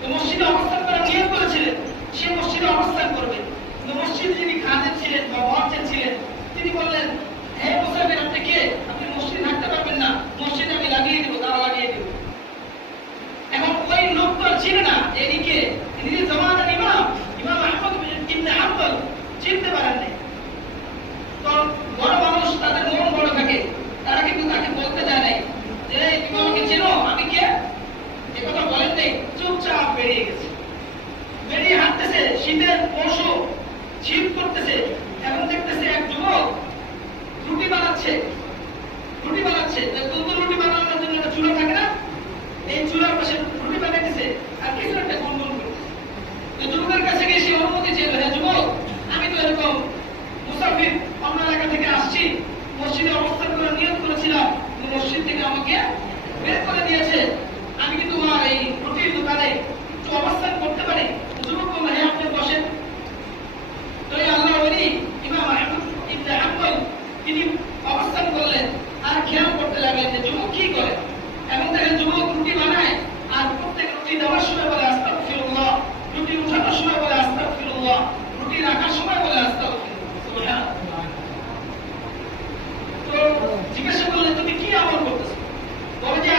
তো মসজিদে অবস্থান করার নিয়ত করেছিলেন, সে মসজিদে অবস্থান করবে। তো মসজিদে যিনি খাদেম ছিলেন বা মুয়াজ্জিন ছিলেন, তিনি বললেন, হে মুসাফির, আপনি কে? আপনি মসজিদে থাকতে পারবেন না, মসজিদে আমি লাগিয়ে দেবো, তারা লাগিয়ে দেবো। এখন ওই লোক তো চিনে না যে ইনি কে। ইনি যে জামানার ইমাম, ইমাম আহমদ ইবনে হাম্বল, চিনতে পারেন নাই। তো বড় মানুষ, তাদের মন বড় থাকে, তারা কিন্তু তাকে বলতে দেয় নাই যে তুমি আমাকে চেনো, আমি কে, এ কথা বলেন নাই। চুপচাপ বেরিয়ে গেছে। বেরিয়ে হাঁটতেছে, শীতের পরশু, শীত করতেছে, এবং দেখতেছে এক যুবক রুটি বানাচ্ছে। রুটি বানাচ্ছে, তন্দুর রুটি বানানোর জন্য একটা চুলা থাকে না, এই চুলার পাশে রুটি বানাইতেছে আর কিছু একটা গুনগুন করতেছে। তো যুবকের কাছে গিয়ে সে অনুমতি চেয়ে, হ্যাঁ যুবক, আমি তো এরকম মুসাফির, অন্য এলাকা থেকে আসছি, মসজিদে অবস্থান করার নিয়ত করেছিলাম, মসজিদ থেকে আমাকে বের করে দিয়েছে, আমি কি তোমার এই রুটির দোকানে একটু অবস্থান করতে পারি? যুবক বলল, হ্যাঁ আপনি বসেন। তো এই আল্লাহ ওলি ইমাম আহমদ ইবনে হাম্বল তিনি অবস্থান করলেন আর খেয়াল করতে লাগলেন যে যুবক কি করে। এবং দেখেন যুবক রুটি বানায় আর প্রত্যেক রুটি দেওয়ার সময় বলে আস্তাগফিরুল্লাহ, রুটি উঠানোর সময় বলে আস্তাগফিরুল্লাহ, রুটি রাখার সময় বলে আস্তাগফিরুল্লাহ। সুবহানাল্লাহ। তো জিজ্ঞাসা করলেন, তুমি কি আমল করতেছো? বলে যে